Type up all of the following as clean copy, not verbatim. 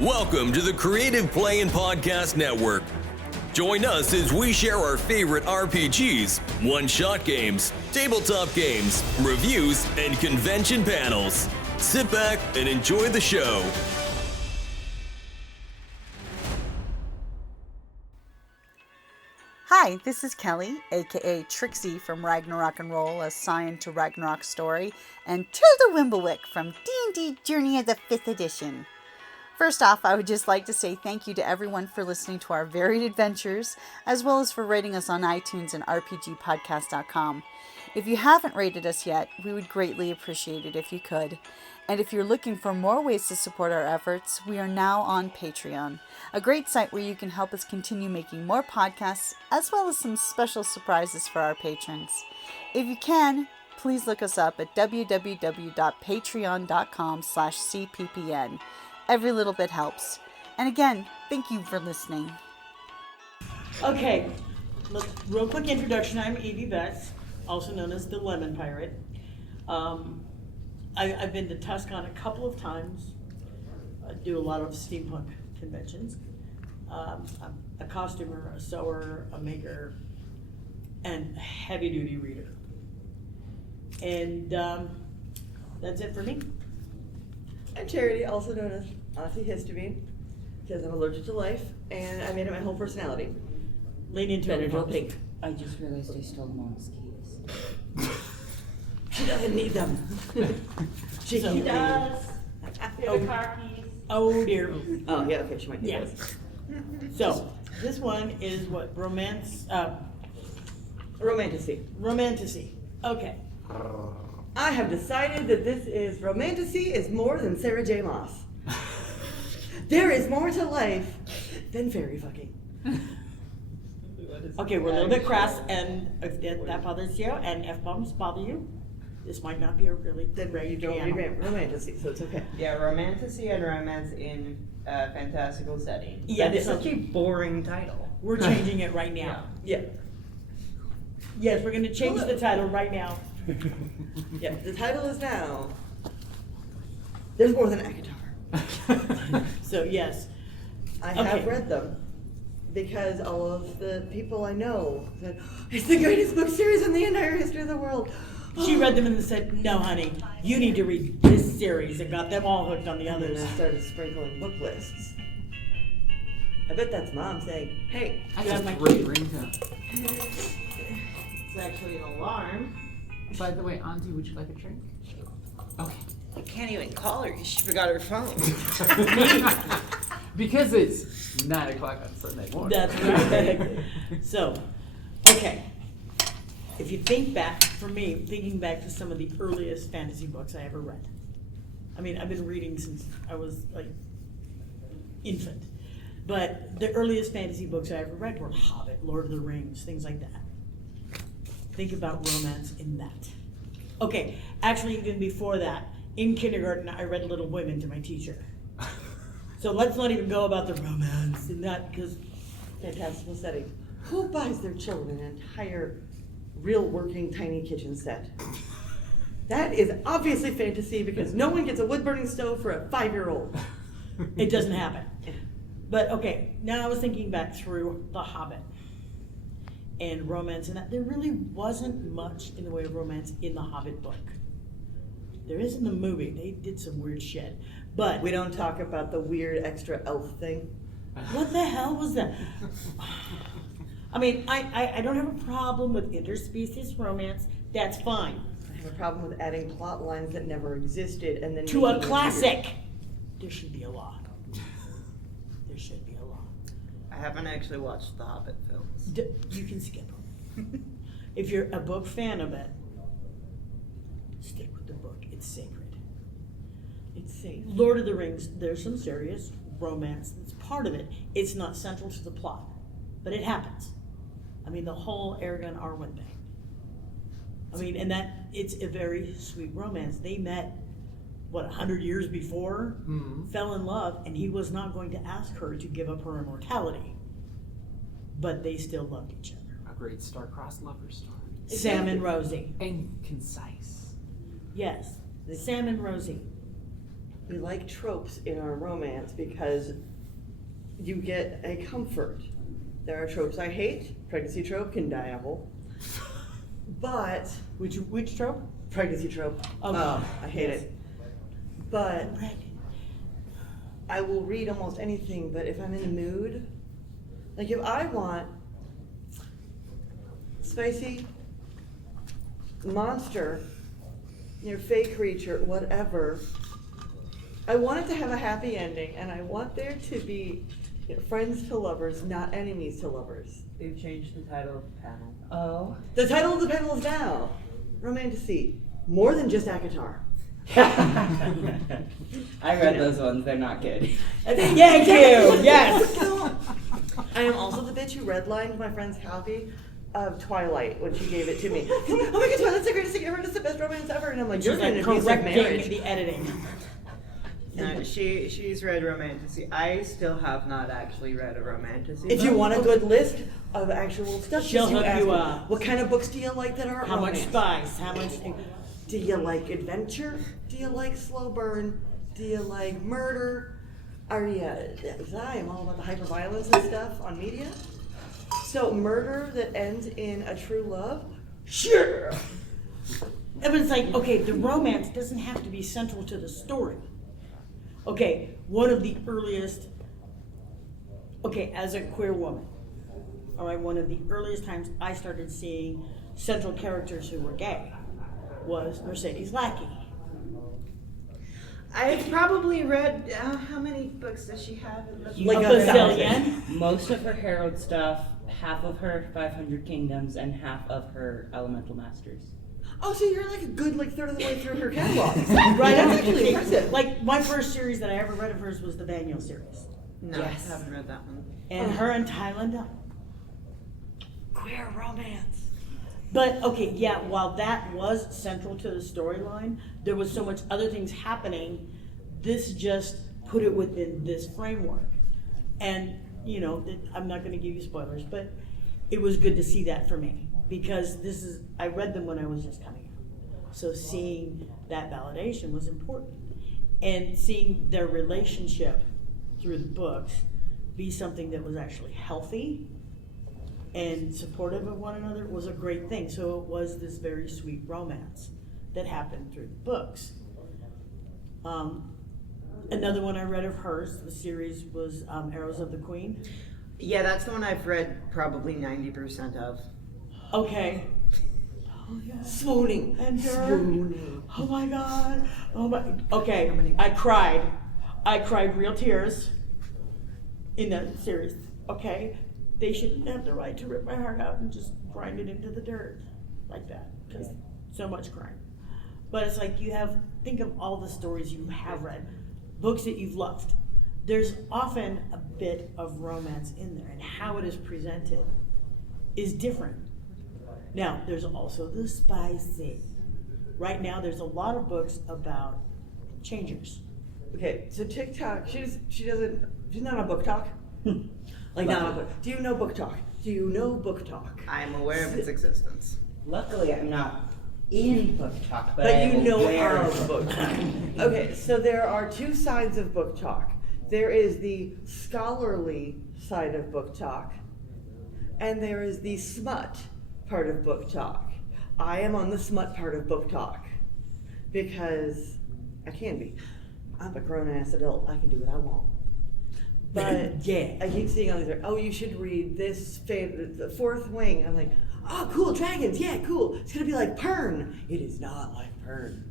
Welcome to the Creative Play and Podcast Network. Join us as we share our favorite RPGs, one-shot games, tabletop games, reviews, and convention panels. Sit back and enjoy the show. Hi, this is Kelly, aka Trixie from Ragnarok and Roll, assigned to Ragnarok Story, and Tilda Wimblewick from D&D Journey of the 5th Edition. First off, I would just like to say thank you to everyone for listening to our varied adventures, as well as for rating us on iTunes and RPGpodcast.com. If you haven't rated us yet, we would greatly appreciate it if you could. And if you're looking for more ways to support our efforts, we are now on Patreon, a great site where you can help us continue making more podcasts, as well as some special surprises for our patrons. If you can, please look us up at www.patreon.com/cppn. Every little bit helps. And again, thank you for listening. Okay, real quick introduction. I'm Evie Betts, also known as the Lemon Pirate. I've been to TusCon a couple of times. I do a lot of steampunk conventions. I'm a costumer, a sewer, a maker, and a heavy-duty reader. And that's it for me. I'm Charity, also known as Antihistamine, because I'm allergic to life, and I made it my whole personality. Lean into Benadryl it. pink. I just realized I stole Mom's keys. She doesn't need them. She So- does. Oh. car keys. Oh dear. Oh, yeah, okay, she might need Yeah. those. So this one is what Romantasy. Romantasy. Okay. I have decided that Romantasy is more than Sarah J. Maas. There is more to life than fairy fucking. Okay, we're a little bit crass, and if that bothers you, and F-bombs bother you, this might not be a really Then great you don't channel. read Romantasy, so it's okay. Yeah, Romantasy and romance in fantastical setting. Yeah, That's so- such a boring title. We're changing it right now. Yeah. Yes, we're gonna change the title right now. Yeah, the title is now There's More Than Akatar. So yes, I Okay. have read them because all of the people I know said, it's the greatest book series in the entire history of the world. she read them and said, no honey, you need to read this series, and got them all hooked on the And then others. I started sprinkling book lists. I bet that's Mom saying, hey, You have my Great cue. ringtone. It's actually an alarm. By the way, Auntie, would you like a drink? Okay. I can't even call her because she forgot her phone. Because it's 9 o'clock on Sunday morning. That's right. So, okay. If you think back, for me, thinking back to some of the earliest fantasy books I ever read. I mean, I've been reading since I was like infant. But the earliest fantasy books I ever read were Hobbit, Lord of the Rings, things like that. Think about romance in that. Okay, actually even before that, in kindergarten I read Little Women to my teacher. So let's not even go about the romance in that, because fantastical setting. Who buys their children an entire real working tiny kitchen set? That is obviously fantasy because no one gets a wood burning stove for a 5-year-old. it doesn't happen. But okay, now I was thinking back through The Hobbit and romance, and that there really wasn't much in the way of romance in the Hobbit book. There is in the movie. They did some weird shit. But We don't talk about the weird extra elf thing. what the hell was that? I mean, I don't have a problem with interspecies romance. That's fine. I have a problem with adding plot lines that never existed and then To a making them classic, there should be a law. There should be a law. I haven't actually watched the Hobbit films. You can skip them. If you're a book fan of it, stick with the book. It's sacred. It's safe. Lord of the Rings, there's some serious romance that's part of it. It's not central to the plot, but it happens. I mean, the whole Aragorn Arwen thing. I mean, and that, it's a very sweet romance. They met, 100 years before, fell in love, and he was not going to ask her to give up her immortality. But they still loved each other. A great star-crossed lover story. Sam and Rosie. And concise. Yes, Sam and Rosie. we like tropes in our romance because you get a comfort. There are tropes I hate. Pregnancy trope can die in a hole. But Which trope? pregnancy trope. Okay. I hate it. But I will read almost anything, but if I'm in the mood, like if I want spicy, monster, fey creature, whatever, I want it to have a happy ending, and I want there to be friends to lovers, not enemies to lovers. They've changed the title of the panel. Oh. The title of the panel is now Romantasy, more than just ACOTAR. I read those ones, they're not good. Thank you. Yes. I am also the bitch who redlined my friend's copy of Twilight when she gave it to me. Oh my god, Twilight's the greatest thing ever, it's the best romance ever. And I'm like, you're in an abusive correcting marriage. the editing. No, she's read Romantasy. I still have not actually read a Romantasy. If you want a good list of actual stuff, She'll just you hook ask you me, up. what kind of books do you like that aren't How much romance? spice? How much? Do you like adventure? Do you like slow burn? Do you like murder? Are you, I am all about the hyperviolence and stuff on media. So murder that ends in a true love? Sure. It was like, okay, the romance doesn't have to be central to the story. Okay, one of the earliest, as a queer woman, all right, one of the earliest times I started seeing central characters who were gay was Mercedes Lackey. I've probably read, how many books does she have? Like a a bazillion. Most of her Herald stuff, half of her 500 Kingdoms, and half of her Elemental Masters. Oh, so you're like a good third of the way through her catalog. Right, that's actually impressive. Like, my first series that I ever read of hers was the Daniel series. No, Yes. I haven't read that one. And her and Thailand. Queer romance. But while that was central to the storyline, there was so much other things happening. This just put it within this framework. And, I'm not going to give you spoilers, but it was good to see that for me because I read them when I was just coming out. So seeing that validation was important. And seeing their relationship through the books be something that was actually healthy and supportive of one another was a great thing. So it was this very sweet romance that happened through the books. Another one I read of hers, the series was Arrows of the Queen. Yeah, that's the one I've read probably 90% of. Okay. Oh, yeah. Swooning. And her. Swooning. Oh my God. Oh my. Okay. I cried. I cried real tears in that series. Okay. They shouldn't have the right to rip my heart out and just grind it into the dirt like that because so much crime. But it's like think of all the stories you have read, books that you've loved. There's often a bit of romance in there, and how it is presented is different. Now, there's also the spicy. Right now, there's a lot of books about changers. Okay, so TikTok, she's not on Book Talk. Not on Book. Do you know Book Talk? Do you know Book Talk? I'm aware of its existence. Luckily, I'm not in Book Talk, but But I am you know aware of Book Talk. Okay, so there are two sides of Book Talk. There is the scholarly side of Book Talk, and there is the smut part of Book Talk. I am on the smut part of Book Talk because I can be. I'm a grown-ass adult. I can do what I want. But Yeah. I keep seeing on these, you should read this, The Fourth Wing. I'm like, oh, cool, dragons, yeah, cool. It's gonna be like Pern. It is not like Pern.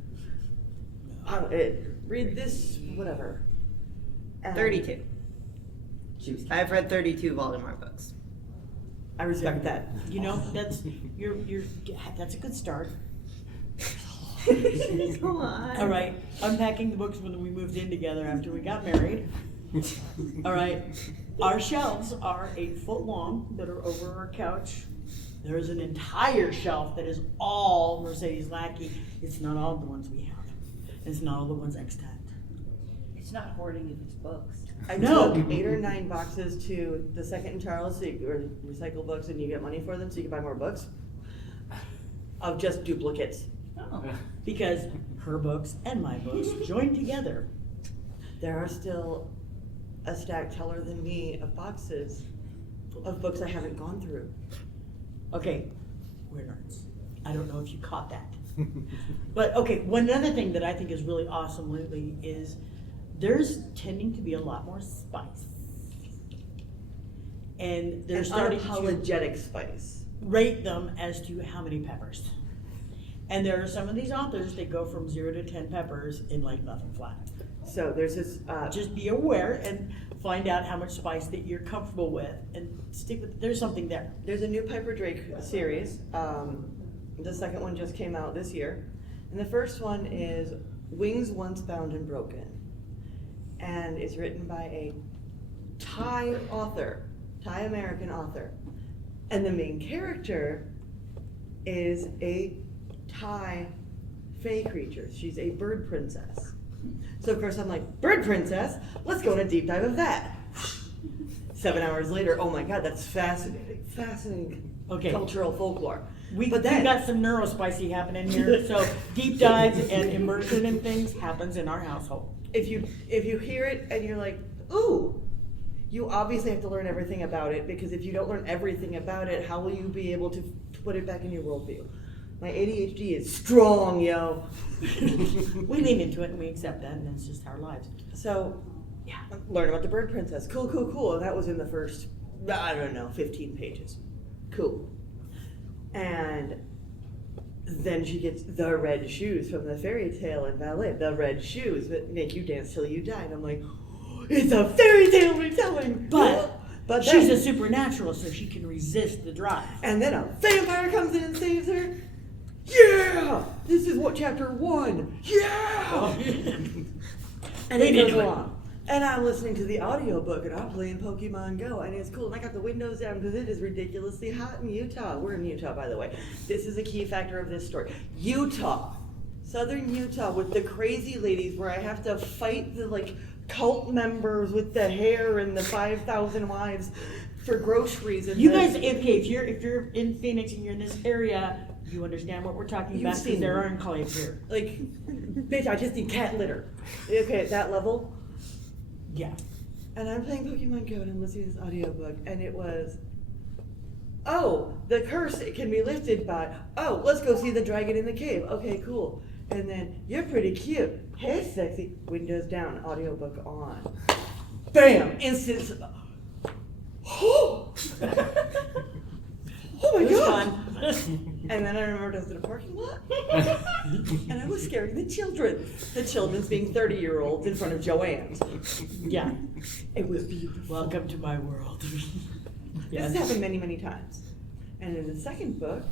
Read this, whatever. 32. Juicy. I've read 32 Voldemort books. I respect that. That's that's a good start. Come on. All right, unpacking the books when we moved in together after we got married. All right, our shelves are 8 foot long that are over our couch. There's an entire shelf that is all Mercedes Lackey. It's not all the ones we have. It's not all the ones extant. It's not hoarding if it's books. I No. took 8 or 9 boxes to the Second and Charles, or recycle books, and you get money for them, so you can buy more books of just duplicates. Oh. Because her books and my books joined together there are still a stack taller than me of boxes of books I haven't gone through. Okay, we're nerds. I don't know if you caught that. But okay, one other thing that I think is really awesome lately is there's tending to be a lot more spice. And they're starting to unapologetic spice. rate them as to how many peppers. And there are some of these authors that go from 0 to 10 peppers in like nothing flat. So there's this. Just be aware and find out how much spice that you're comfortable with and stick with, there's something there. There's a new Piper Drake series. The second one just came out this year. And the first one is Wings Once Bound and Broken. And it's written by a Thai American author. And the main character is a Thai fae creature. She's a bird princess. So of course I'm like, bird princess? Let's go on a deep dive of that. 7 hours later, oh my God, that's fascinating Okay. cultural folklore. We But then- got some neurospicy happening here, so deep dives and immersion and things happens in our household. If you hear it and you're like, ooh, you obviously have to learn everything about it, because if you don't learn everything about it, how will you be able to put it back in your worldview? My ADHD is strong, yo. We lean into it and we accept that, and that's just our lives. So, yeah, learn about the bird princess. Cool. And that was in the first, 15 pages. Cool. And then she gets the red shoes from the fairy tale and ballet. The red shoes that make you dance till you die. And I'm like, it's a fairy tale retelling. But then, she's a supernatural, so she can resist the drive. and then a vampire comes in and saves her. Yeah! This is what chapter 1. Yeah! And it goes along. And I'm listening to the audiobook and I'm playing Pokemon Go, and it's cool. And I got the windows down because it is ridiculously hot in Utah. We're in Utah, by the way. This is a key factor of this story. Utah. Southern Utah with the crazy ladies where I have to fight the cult members with the hair and the 5,000 wives for groceries. And You guys, if you're in Phoenix and you're in this area, you understand what we're talking about, because there are enclaves here. Bitch, I just need cat litter. Okay, at that level. Yeah. And I'm playing Pokemon Go and I'm listening to this audiobook, and it was, the curse it can be lifted by, let's go see the dragon in the cave. Okay, cool. And then, you're pretty cute. Hey, sexy. Windows down, audiobook on. Bam! Instant. Oh my God! And then I remembered I was in a parking lot, and I was scaring the children. The children's being 30-year-olds in front of Joanne's. Yeah. It was beautiful. Welcome to my world. This has happened many, many times. And in the second book,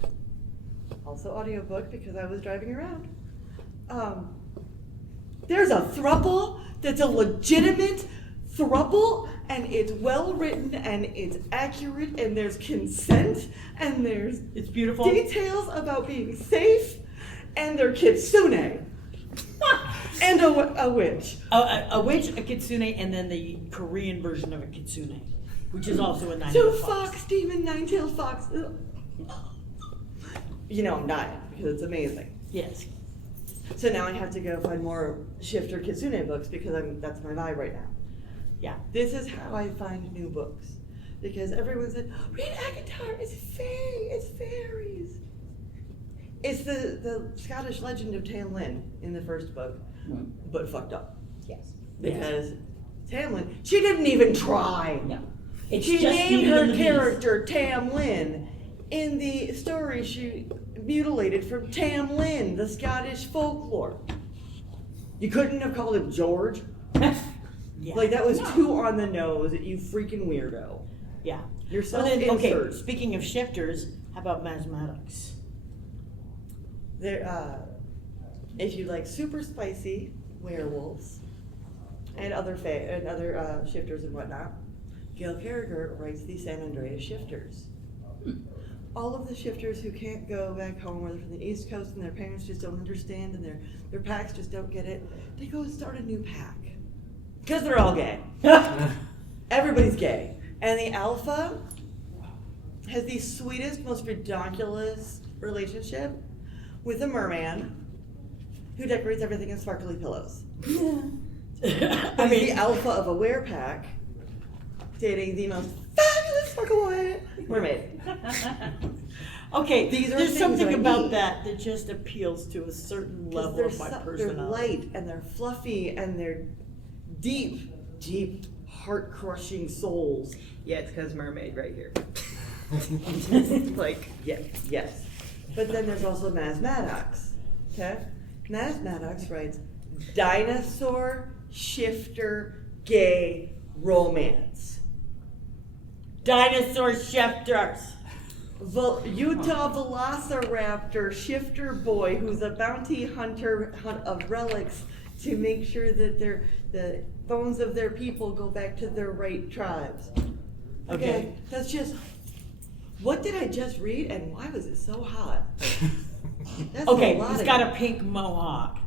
also audiobook because I was driving around, there's a throuple that's a legitimate throuple, and it's well written and it's accurate, and there's consent, and there's It's beautiful. details about being safe, and they're kitsune. And a witch. A witch, a kitsune, and then the Korean version of a kitsune, which is also a 9-tailed So fox. fox, demon, 9-tailed fox. I'm dying because it's amazing. Yes. So now I have to go find more shifter kitsune books because that's my vibe right now. Yeah. This is how I find new books. Because everyone said, read Agatar, it's fairies. It's the Scottish legend of Tamlin in the first book, but fucked up. Yes. Because Tamlin, she didn't even try. No. It's She just named Beauty and her the Beast. character Tamlin. In the story, she mutilated from Tamlin, the Scottish folklore. You couldn't have called him George. Yeah. That was too on the nose, you freaking weirdo. Yeah. You're Well, then, okay, self-insert. speaking of shifters, how about mathematics? There, if you like super spicy werewolves and other shifters and whatnot, Gail Carragher writes the San Andreas shifters. All of the shifters who can't go back home, whether from the East Coast and their parents just don't understand and their packs just don't get it, they go and start a new pack. Because they're all gay. Everybody's gay. And the alpha has the sweetest, most ridiculous relationship with a merman who decorates everything in sparkly pillows. I He's mean, the alpha of a werepack, dating the most fabulous fuckaway mermaid. okay, These are there's things something I about need. that just appeals to a certain Because level they're, of my they're personality. light and they're fluffy and they're deep, deep, heart-crushing souls. Yeah, it's because mermaid right here. Like, yes. But then there's also Maz Maddox, okay? Maz Maddox writes, dinosaur, shifter, gay, romance. Dinosaur shifters. Utah Velociraptor shifter boy who's a bounty hunter of relics to make sure that the bones of their people go back to their right tribes. Okay. That's just, what did I just read and why was it so hot? That's Okay, a lot he's of got a pink mohawk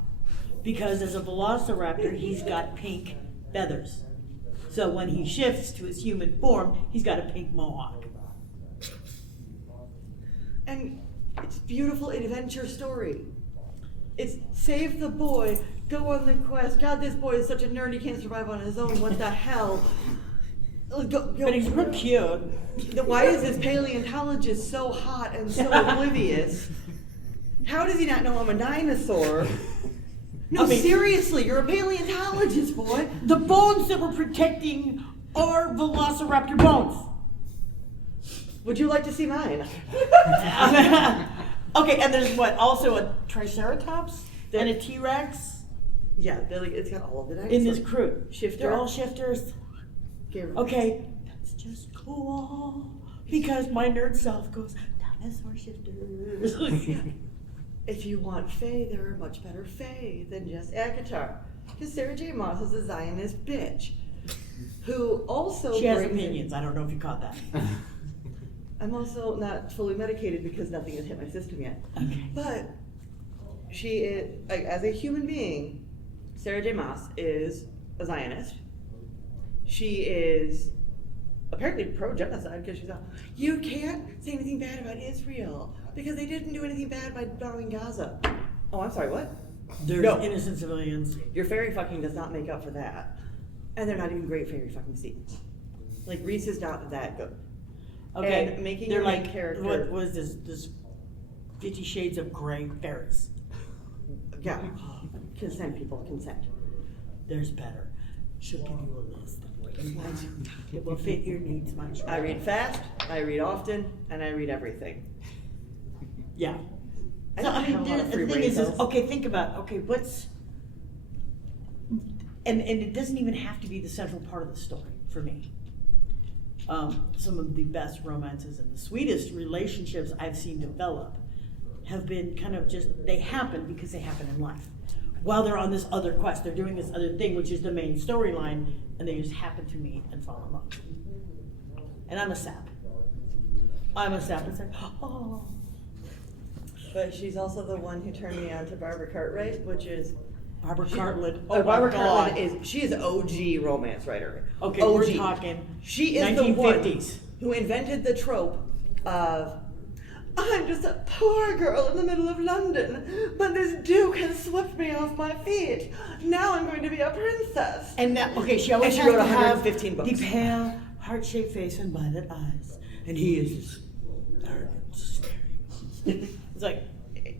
because as a velociraptor, he's got pink feathers. So when he shifts to his human form, he's got a pink mohawk. And it's a beautiful adventure story. It's save the boy, go on the quest. God, this boy is such a nerd, he can't survive on his own. What the hell? But he's real cute. Why is this paleontologist so hot and so oblivious? How does he not know I'm a dinosaur? No, I mean- seriously, you're a paleontologist, boy. The bones that we're protecting are velociraptor bones. Would you like to see mine? Okay, and there's what? Also a triceratops and a T-Rex Yeah, they're like, it's got all of the dinosaurs. in this crew. Shifter. They're all shifters. Okay, that's just cool because my nerd self goes dinosaur shifters. If you want Fae, there are much better Fae than just Akatar. Because Sarah J. Maas is a Zionist bitch who also She has brings in- opinions. I don't know if you caught that. I'm also not fully medicated because nothing has hit my system yet. Okay. But she is, like, as a human being, Sarah J. Maas is a Zionist. She is apparently pro-genocide because she's like, you can't say anything bad about Israel because they didn't do anything bad by bombing Gaza. Oh, I'm sorry, what? There's No. innocent civilians. Your fairy fucking does not make up for that. And they're not even great fairy fucking scenes. Like, Reese is not that good. Okay, And making they're your main like, character- what was this 50 Shades of Grey fairies? Yeah. Consent, people, consent. There's better. She'll give you a list of what you want. It will fit your needs much better. I read fast, I read often, and I read everything. Yeah. I So don't I have a mean, lot of the free thing brain is, cells. okay, think about, okay, what's, and it doesn't even have to be the central part of the story for me. Some of the best romances and the sweetest relationships I've seen develop have been kind of just, they happen because they happen in life. While they're on this other quest, they're doing this other thing, which is the main storyline, and they just happen to meet and fall in love. And I'm a sap. It's like, oh. But she's also the one who turned me on to Barbara Cartwright, which is Barbara Cartland. Barbara my God. Cartwright she is OG romance writer. Okay, OG. we're talking She is 1950s. the one who invented the trope of I'm just a poor girl in the middle of London, but this duke has swept me off my feet. Now I'm going to be a princess. And that, okay, she always And she has wrote to have 115 books. the pale, heart-shaped face and violet eyes, and he is just arrogant, scary. It's like,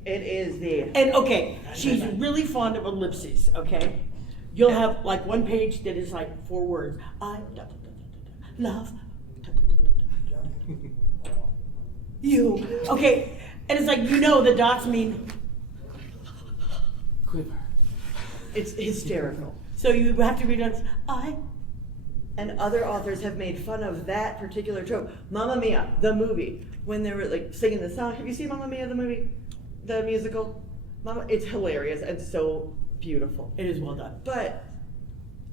It is the and okay, she's really fond of ellipses. Okay, you'll have like one page that is like 4 words. I love you. Okay, and it's like the dots mean. Quiver. it's hysterical. So you have to read it. And other authors have made fun of that particular trope. Mamma Mia, the movie, when they were like singing the song. Have you seen Mamma Mia, the movie? The musical? It's hilarious and so beautiful. It is well done. But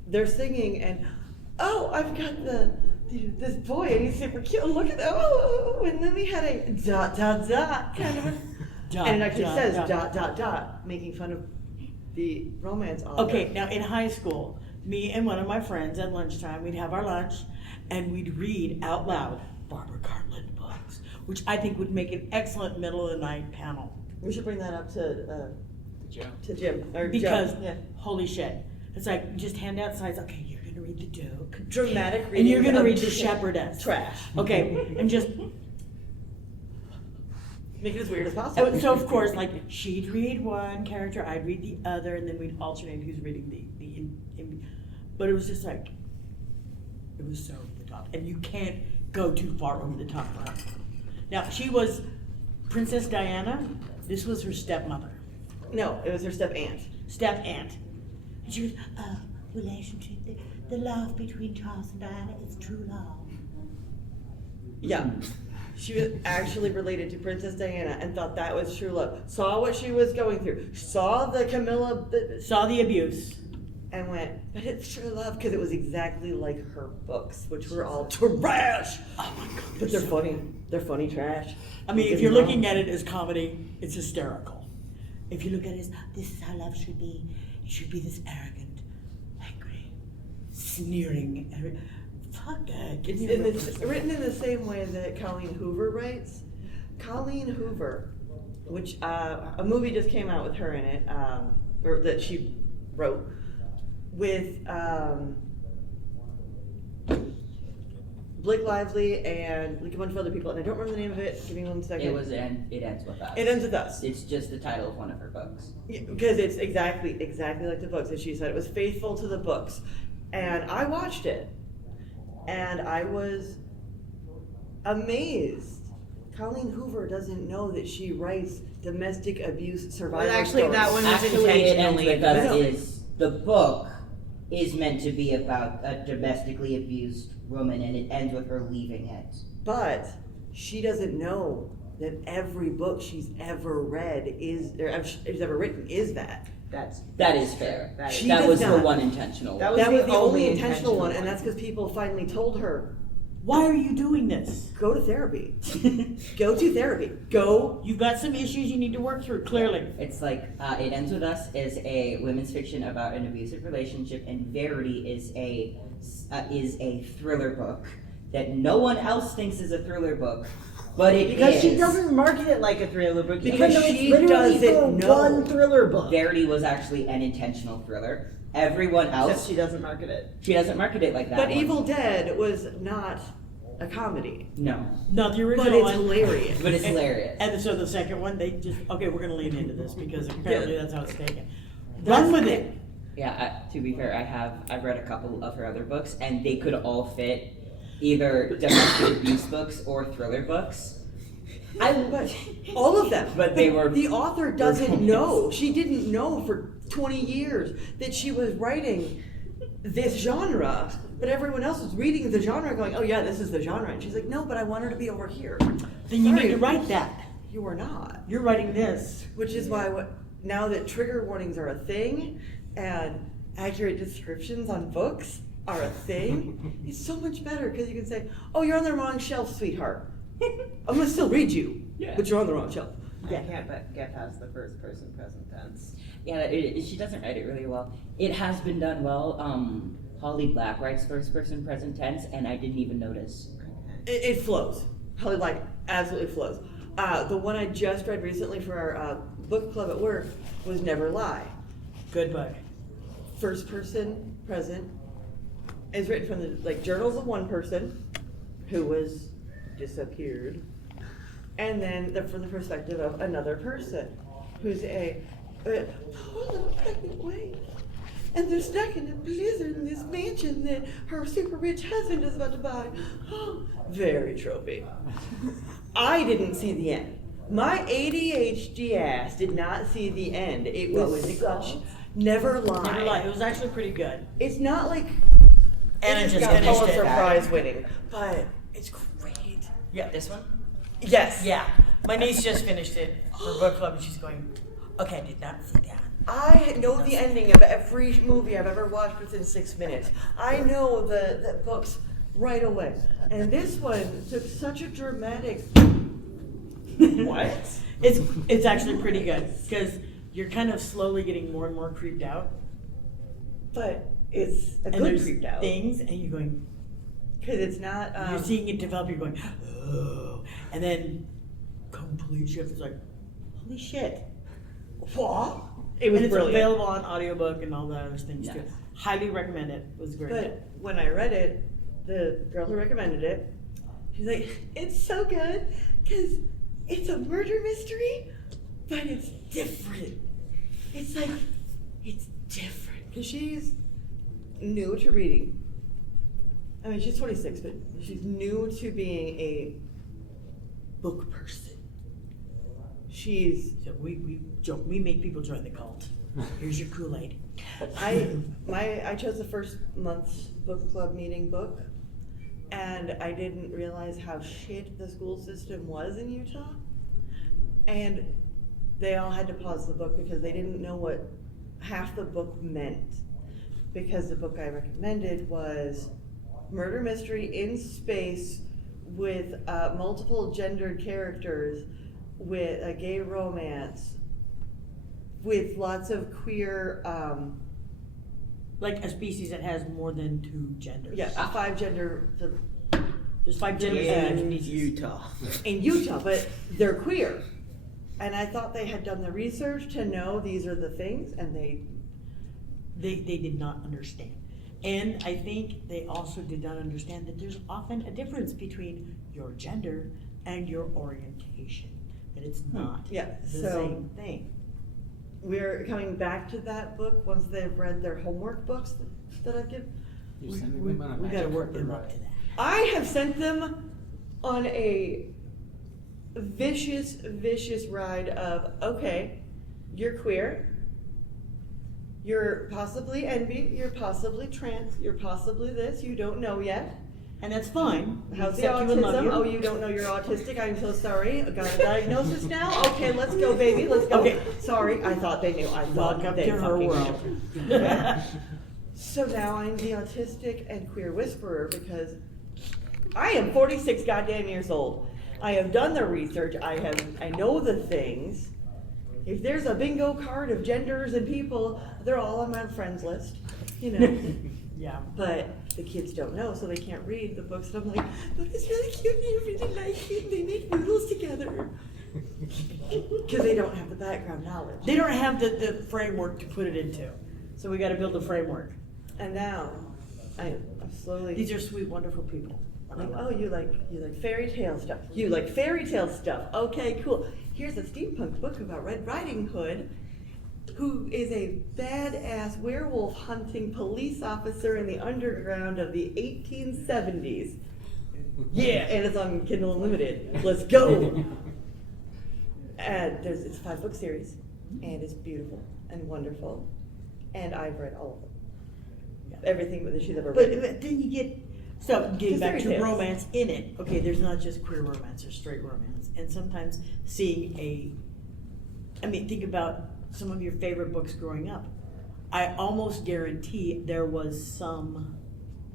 they're singing and, oh, I've got this boy and he's super cute. Look at that. Oh, and then we had a ... kind of a... Dot, and it actually dot, says ... dot. making fun of the romance author. Okay, now in high school, me and one of my friends at lunchtime, we'd have our lunch and we'd read out loud Barbara Cartland books, which I think would make an excellent middle of the night panel. We should bring that up to Jim. Jim. Or Because, Joe. Yeah. holy shit, It's like, just hand out signs, okay, you're gonna read the Duke. Dramatic reading. And you're gonna of read the Shepherdess. Trash. Okay, and just, Make it as weird as possible. so of course, like, she'd read one character, I'd read the other, and then we'd alternate who's reading but it was just like, it was so over the top. And you can't go too far over the top for her. Now, she was Princess Diana. This was her stepmother. No, it was her step aunt. Step-aunt. And she was, relationship, the love between Charles and Diana is true love. Yeah. She was actually related to Princess Diana and thought that was true love. Saw what she was going through. Saw the Camilla Saw the abuse. and went, but it's true love because it was exactly like her books, which were all trash. Oh my God. But they're funny. They're funny trash. I mean, if you're looking at it as comedy, it's hysterical. If you look at it as, this is how love should be. It should be this arrogant, angry, sneering. Fuck that. It's written in the same way that Colleen Hoover writes. Colleen Hoover, which a movie just came out with her in it, or that she wrote, with Blake Lively and like a bunch of other people, and I don't remember the name of it. Give me 1 second. It Ends With Us. It Ends With Us. It's just the title of one of her books. Because it's exactly like the books, and she said it was faithful to the books. And I watched it, and I was amazed. Colleen Hoover doesn't know that she writes domestic abuse survivor Well, actually, stories. that one was Actually, It Ends intentionally With Us No. is, the book is meant to be about a domestically abused woman, and it ends with her leaving it. But she doesn't know that every book she's ever read is ever written is that. That is fair. That is- She That does was her not. one intentional. That That was the the only only intentional one, and intentional that's because people finally told her, Why are you doing this? go to therapy. Go to therapy. Go. You've got some issues you need to work through, clearly. It's like It Ends With Us is a women's fiction about an abusive relationship, and Verity is a thriller book that no one else thinks is a thriller book, but it Because is. she doesn't market it like a thriller book. Because even though she it's literally doesn't for know. one thriller book. Verity was actually an intentional thriller. Everyone Except else, she doesn't market it. she doesn't market it like that. But one. Evil Dead was not a comedy. No, Not the original But it's one. hilarious. but it's hilarious. And so the second one, they just, okay, we're gonna lean into this because apparently that's how it's taken. That's Run with the- it. Yeah, to be fair, I've read a couple of her other books, and they could all fit either domestic abuse books or thriller books. But all of them. But they were- The author doesn't know. She didn't know for 20 years that she was writing this genre, but everyone else was reading the genre going, oh yeah, this is the genre. And she's like, no, but I want her to be over here. Then you Sorry, need to write that. You are not. You're writing this. Which is why now that trigger warnings are a thing and accurate descriptions on books are a thing, it's so much better because you can say, oh, you're on the wrong shelf, sweetheart. I'm gonna still read you, Yeah. but you're on the wrong shelf. I can't get past the first person present tense. Yeah, she doesn't write it really well. It has been done well. Holly Black writes first person present tense, and I didn't even notice. It flows. Holly Black absolutely flows. The one I just read recently for our book club at work was Never Lie. Good book. First person present is written from the journals of one person who was disappeared, and then from the perspective of another person who's a poor little pregnant wife, and they're stuck in a blizzard in this mansion that her super rich husband is about to buy. Very tropey. I didn't see the end. My ADHD ass did not see the end. It was such Never Lie. Never lie. It was actually pretty good. It's not like And it I just got finished Pulitzer it. Prize winning, but it's great. Yeah, this one? Yes. Yeah. My niece just finished it for book club and she's going, okay, I did not see that. I know the ending of every movie I've ever watched within 6 minutes. I know the books right away. And this one took such a dramatic. What? It's actually pretty good because you're kind of slowly getting more and more creeped out. But it's a And good there's creeped out. things and you're going, Because it's not. you're seeing it develop, you're going, oh. And then complete shift. It's like, holy shit. What? It was And it's brilliant. available on audiobook and all the other things too. Nice. Highly recommend it. It was great. But when I read it, the girl who recommended it, she's like, it's so good because it's a murder mystery, but it's different. It's like, it's different. Because she's new to reading. I mean, she's 26, but she's new to being a book person. So we make people join the cult. Here's your Kool-Aid. I chose the first month's book club meeting book, and I didn't realize how shit the school system was in Utah. And they all had to pause the book because they didn't know what half the book meant. Because the book I recommended was murder mystery in space with multiple gendered characters, with a gay romance, with lots of queer, Like a species that has more than 2 genders. yeah, 5 gender, There's 5 genders in each species. Utah. in Utah, but they're queer. And I thought they had done the research to know these are the things, and they They did not understand. And I think they also did not understand that there's often a difference between your gender and your orientation. That it's not Yeah, the so- same thing. we're coming back to that book once they've read their homework books that I've given. You're sending We them on a gotta magic work carpet them up ride. to that. I have sent them on a vicious ride of, okay, you're queer, you're possibly NB, you're possibly trans, you're possibly this, you don't know yet. And that's fine. We How's the accept you and love autism? you. Oh, you don't know you're autistic? I'm so sorry. I got a diagnosis now? Okay, let's go, baby, let's go. Okay. Sorry, I thought they knew. I thought Welcome they to her fucking world. knew. Okay. So now I'm the autistic and queer whisperer because I am 46 goddamn years old. I have done the research. I know the things. If there's a bingo card of genders and people, they're all on my friends list, you know. Yeah. But the kids don't know, so they can't read the books. And I'm like, but it's really cute. You really like it. They make noodles together. Because they don't have the background knowledge. They don't have the framework to put it into. So we gotta build a framework. And now, I'm slowly. These are sweet, wonderful people. Like, oh, you like fairy tale stuff. You like fairy tale stuff. Okay, cool. Here's a steampunk book about Red Riding Hood, who is a badass werewolf hunting police officer in the underground of the 1870s. Yeah, and it's on Kindle Unlimited. Let's go. And it's a 5-book series, and it's beautiful and wonderful, and I've read all of them. Everything that she's ever read. But then you get, so getting Just back fairy to tales. romance in it, okay, there's not just queer romance, there's straight romance. And sometimes seeing think about some of your favorite books growing up. I almost guarantee there was some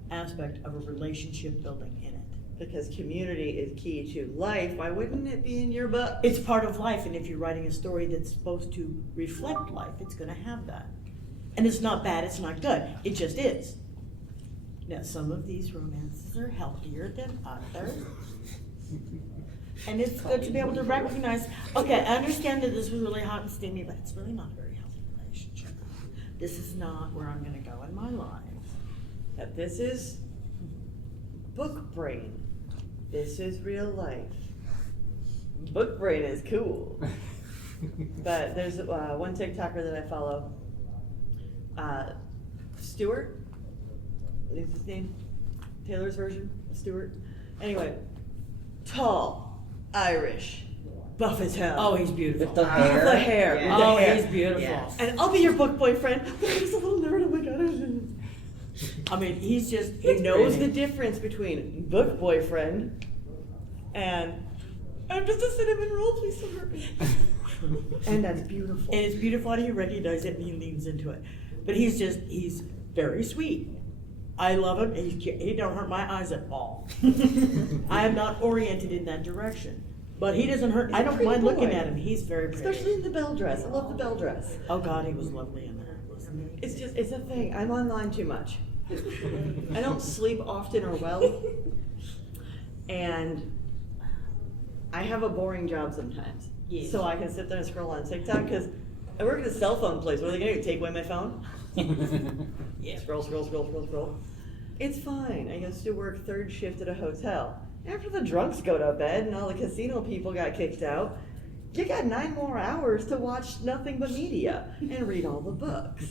aspect of a relationship building in it. Because community is key to life. Why wouldn't it be in your book? It's part of life, and if you're writing a story that's supposed to reflect life, it's gonna have that. And it's not bad, it's not good, it just is. Now, some of these romances are healthier than others. And it's good to be able to recognize, okay, I understand that this was really hot and steamy, but it's really not a very healthy relationship. This is not where I'm gonna go in my life. That this is book brain. This is real life. Book brain is cool. But there's one TikToker that I follow. Stuart is his name. Taylor's version of Stuart. Anyway, tall, Irish, buff as hell. Oh, he's beautiful. With the hair. The hair. Yeah. The Oh, hair. he's beautiful. Yes. And I'll be your book boyfriend. But I'm just a little nerd. Oh my god. I mean, he He knows the pretty. difference between book boyfriend and I'm just a cinnamon roll, please don't hurt me. And that's beautiful. And it's beautiful how you recognize it and he leans into it. But he's very sweet. I love him. He don't hurt my eyes at all. I am not oriented in that direction. But he doesn't hurt. He's I a don't pretty mind looking boy. at him. He's very pretty. Especially in the bell dress. I love the bell dress. Oh God, he was lovely in there, wasn't he? It's a thing. I'm online too much. I don't sleep often or well. And I have a boring job sometimes. Yes. So I can sit there and scroll on TikTok because I work at a cell phone place. What are they going to do? Take away my phone? Yeah. Scroll. It's fine. I used to work third shift at a hotel. After the drunks go to bed and all the casino people got kicked out, you got 9 more hours to watch nothing but media and read all the books.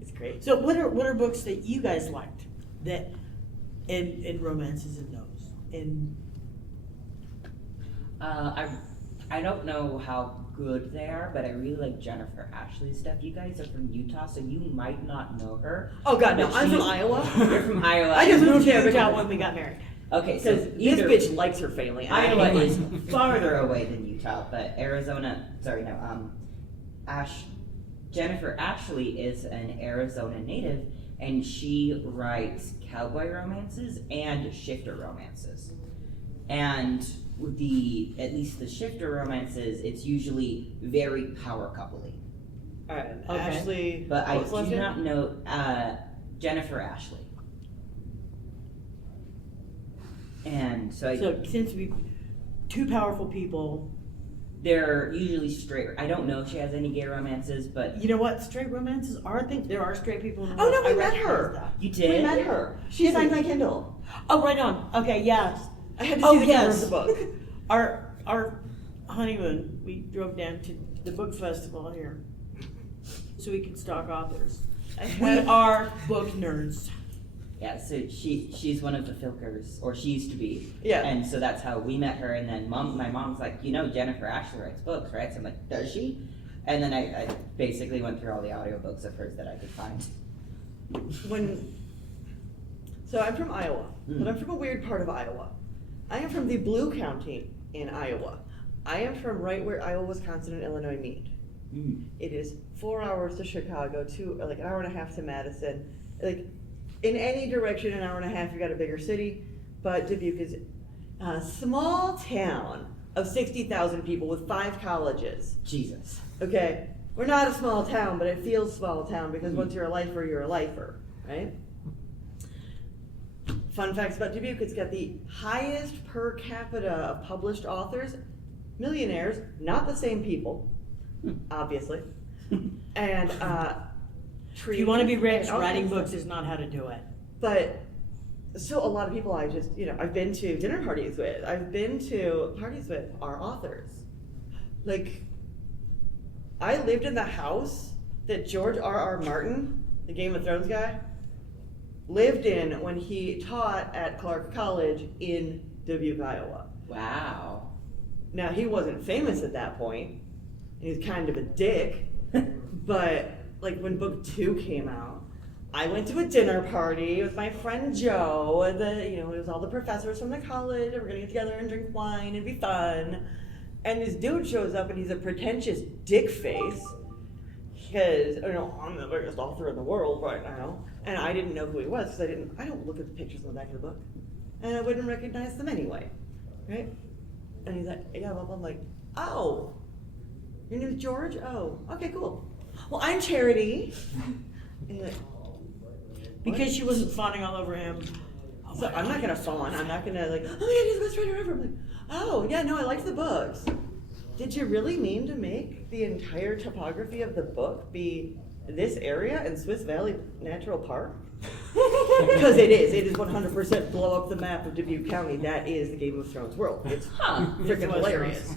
It's great. So what are books that you guys liked that in romances and those? And I don't know how good they are, but I really like Jennifer Ashley's stuff. You guys are from Utah, so you might not know her. Oh God, no! But I'm she- from Iowa. You're from Iowa. I just moved to Utah when we got married. Okay, so Because this either bitch likes her family. and I Iowa hate is mine. farther away than Utah, but Jennifer Ashley is an Arizona native, and she writes cowboy romances and shifter romances. And at least the shifter romances, it's usually very power coupley. All right, Okay. Ashley. But I what was last do name? not know Jennifer Ashley. And so So since we two powerful people, they're usually straight. I don't know if she has any gay romances, but you know what? Straight romances are a thing. There are straight people in the Oh, world. no, we I met recognize her. that. you We did. met her. She signed my Kindle. Oh, right on. Okay, yeah. I had to Oh, see the cover yes. of the book. Our honeymoon, we drove down to the book festival here, so we could stalk authors. We are book nerds. Yeah, so she's one of the Filkers, or she used to be. Yeah. And so that's how we met her. And then my mom's like, Jennifer Ashley writes books, right? So I'm like, does she? And then I basically went through all the audiobooks of hers that I could find. So I'm from Iowa, but I'm from a weird part of Iowa. I am from the Blue County in Iowa. I am from right where Iowa, Wisconsin, and Illinois meet. Mm. It is 4 hours to Chicago, like an hour and a half to Madison. Like in any direction, an hour and a half, you got a bigger city. But Dubuque is a small town of 60,000 people with 5 colleges. Jesus. Okay, we're not a small town, but it feels small town because once you're a lifer, you're a lifer, right? Fun facts about Dubuque, it's got the highest per capita of published authors, millionaires, not the same people, obviously. And If you want to be rich, and all writing kinds of books stuff. is not how to do it. But so a lot of people I've been to dinner parties with, I've been to parties with are authors. Like, I lived in the house that George R.R. Martin, the Game of Thrones guy, lived in when he taught at Clark College in Dubuque, Iowa. Wow. Now, he wasn't famous at that point, and he was kind of a dick, but like when book 2 came out, I went to a dinner party with my friend Joe, and it was all the professors from the college, and we're gonna get together and drink wine and be fun. And this dude shows up and he's a pretentious dick face, because, I'm the biggest author in the world right now. And I didn't know who he was, because I don't look at the pictures on the back of the book. And I wouldn't recognize them anyway, right? And he's like, yeah, well, I'm like, oh, your name is George? Oh, okay, cool. Well, I'm Charity. And he's like, Because she wasn't fawning all over him. so I'm not gonna fawn. I'm not gonna like, oh yeah, he's the best writer ever. I'm like, oh yeah, no, I liked the books. Did you really mean to make the entire topography of the book be this area in Swiss Valley Natural Park? Because it is. It is 100% blow up the map of Dubuque County. That is the Game of Thrones world. It's freaking hilarious.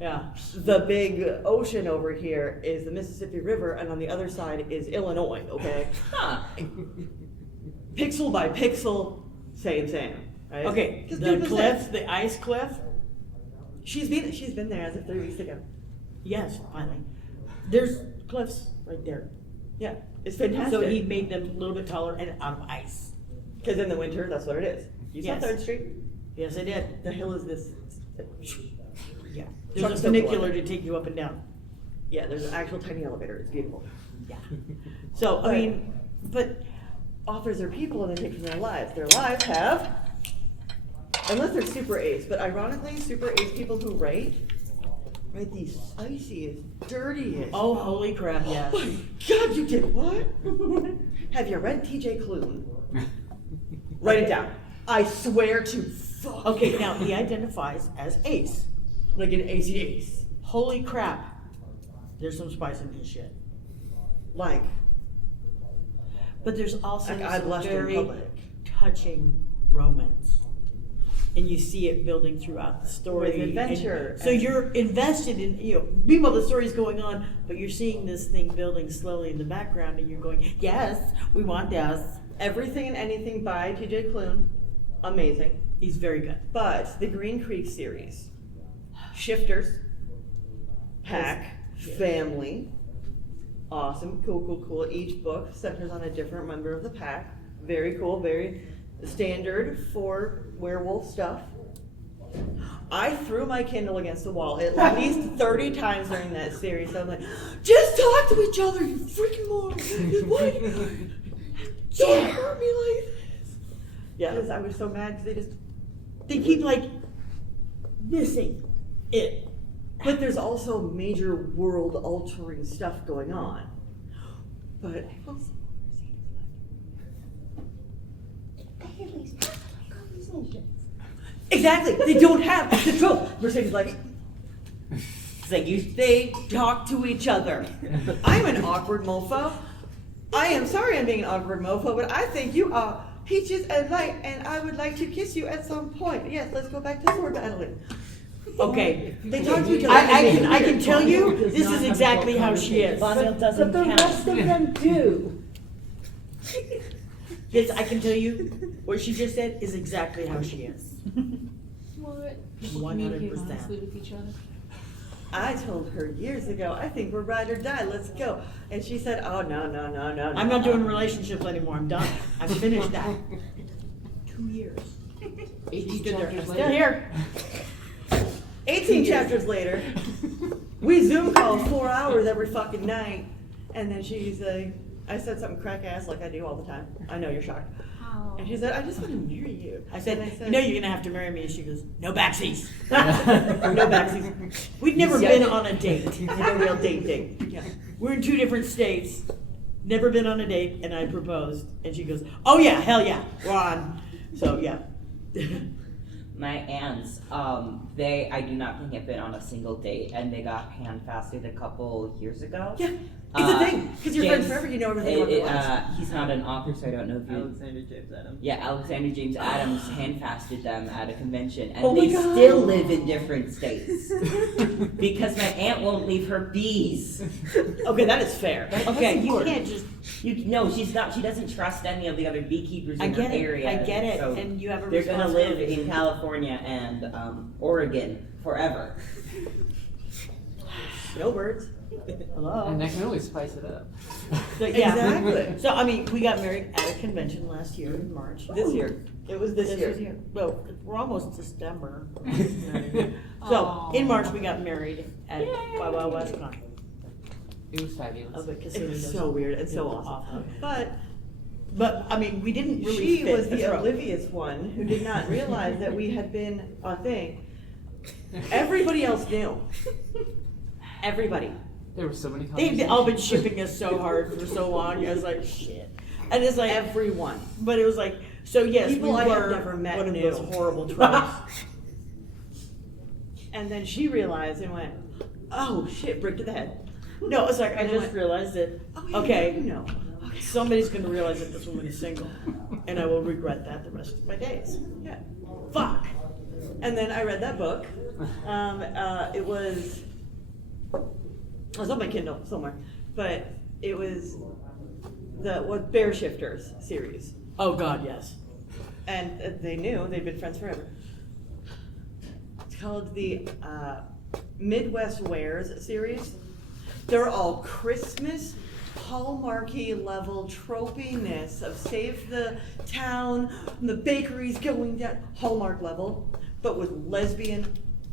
Yeah. The big ocean over here is the Mississippi River, and on the other side is Illinois, okay? Huh. Pixel by pixel, same, right? Okay, 'Cause the dude was cliff, there. the ice cliff. She's been there as of 3 weeks ago. Yes, finally. There's cliffs right there. Yeah, it's fantastic. So he made them a little bit taller and out of ice. Because in the winter, that's what it is. You saw Yes. 3rd Street? Yes, I did. The hill is this. Yeah. Trucks There's a don't go funicular up. to take you up and down. Yeah, there's an actual tiny elevator. It's beautiful. Yeah. So, I mean, but Authors are people and they take from their lives. Their lives have, unless they're super ace, but ironically, super ace people who write the spiciest, dirtiest. oh, holy crap, yes. Oh my God, you did what? Have you read T.J. Klune? Write it down. I swear to fuck. Okay, now he identifies as ace. Like an acey ace. Holy crap. There's some spice in his shit. Like, But there's also Like, I some blushed in very public. touching romance. And you see it building throughout the story. With adventure. And so you're invested in, meanwhile the story's going on, but you're seeing this thing building slowly in the background and you're going, yes, we want this. Everything and Anything by T.J. Klune, amazing. He's very good. But the Green Creek series, Shifters, Pack, Family, awesome, cool. Each book centers on a different member of the pack. Very cool, very standard for werewolf stuff. I threw my Kindle against the wall at least 30 times during that series. I'm like, just talk to each other, you freaking morons. What? Don't hurt me like this. Yeah. Because I was so mad because They keep like missing it. but there's also major world altering stuff going on. But exactly, they don't have control. Mercedes like, it's like they talk to each other. I'm an awkward mofo. I am sorry I'm being an awkward mofo, but I think you are peaches and light, and I would like to kiss you at some point. Yes, let's go back to sword battling. Okay. They talk to each other. I can tell you, this is exactly how she is. Bonneville doesn't But the count. rest of them do. This, I can tell you, what she just said is exactly how she is. What? People communicate 100%. honestly with each other. I told her years ago, I think we're ride or die, let's go. And she said, oh, no. I'm not doing relationships anymore, I'm done. I finished that. 2 years. 18 Stood there. I'm chapters still later. here. 18 chapters later, we Zoom call 4 hours every fucking night. And then she's like, I said something crack ass like I do all the time. I know you're shocked. Oh. And she said, I just want to marry you. I said, And you know you're gonna have to marry me. And she goes, no backsies. no backsies. We'd never been on a date, No real date. Yeah. We're in 2 different states, never been on a date, and I proposed. And she goes, oh yeah, hell yeah, we're on. So yeah. My aunts, I do not think have been on a single date, and they got hand-fasted a couple years ago. Yeah, it's a thing. Because you're friends forever, you know everything about their lives. He's not an author, so I don't know if you... Alexander James Adams. Yeah, Alexander James Adams hand-fasted them at a convention, and Oh my they God. still live in different states. Because my aunt won't leave her bees. Okay, that is fair. Okay, you important. can't just, No, she's not. She doesn't trust any of the other beekeepers I in her get it, area. I get it, So and you have a they're gonna live responsibility. in California and Oregon forever. Snowbirds. Hello. And I can always spice it up. So, yeah. Exactly. So, I mean, we got married at a convention last year in March. This year. It was this year. was here. Well, we're almost December. So, in March, we got married at Wild Wild West Con. It was fabulous. Of a casino. It was so weird and so awesome. But I mean, we didn't really she fit was the throat. oblivious one who did not realize that we had been a thing. Everybody else knew. Everybody. There were so many They've conversations. all been shipping us so hard for so long. I was like, shit. And it's like, Everyone. but it was like, so yes, People we I have were never met one of knew. those horrible tropes. And then she realized and went, oh shit, brick to the head. No, it's like, I And I just went, realized that, Oh, yeah, okay, you know. somebody's gonna realize that this woman is single. And I will regret that the rest of my days. Yeah. Fuck. And then I read that book. It was on my Kindle somewhere, but it was the Bear Shifters series. Oh God, yes. And they knew they'd been friends forever. It's called the Midwest Wares series. They're all Christmas, Hallmarky level tropiness of save the town, and the bakery's going down, Hallmark level, but with lesbian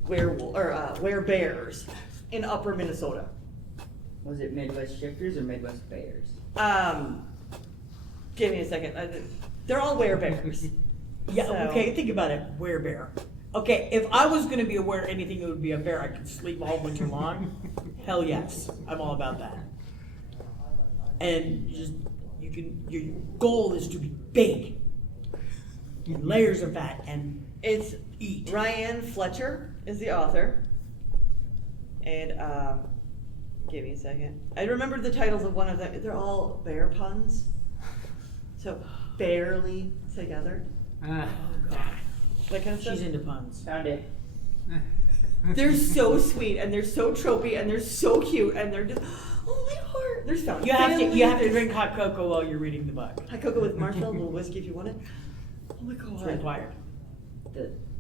werewolf or werebears in Upper Minnesota. Was it Midwest Shifters or Midwest Bears? Give me a second. They're all werebears. Yeah, So- okay, think about it. Werebear. Okay, if I was gonna be aware anything, it would be a bear. I could sleep all winter long. Hell yes, I'm all about that. And your goal is to be big. Layers of fat and It's eat. Ryan Fletcher is the author. And give me a second. I remember the titles of one of them. They're all bear puns. So barely together. Oh God. That kind of stuff. She's into puns. Found it. They're so sweet and they're so tropey and they're so cute and they're just, oh my heart. There's found You have to there's drink hot cocoa while you're reading the book. hot cocoa with marshmallow, a little whiskey if you want it. Oh my It's god. required.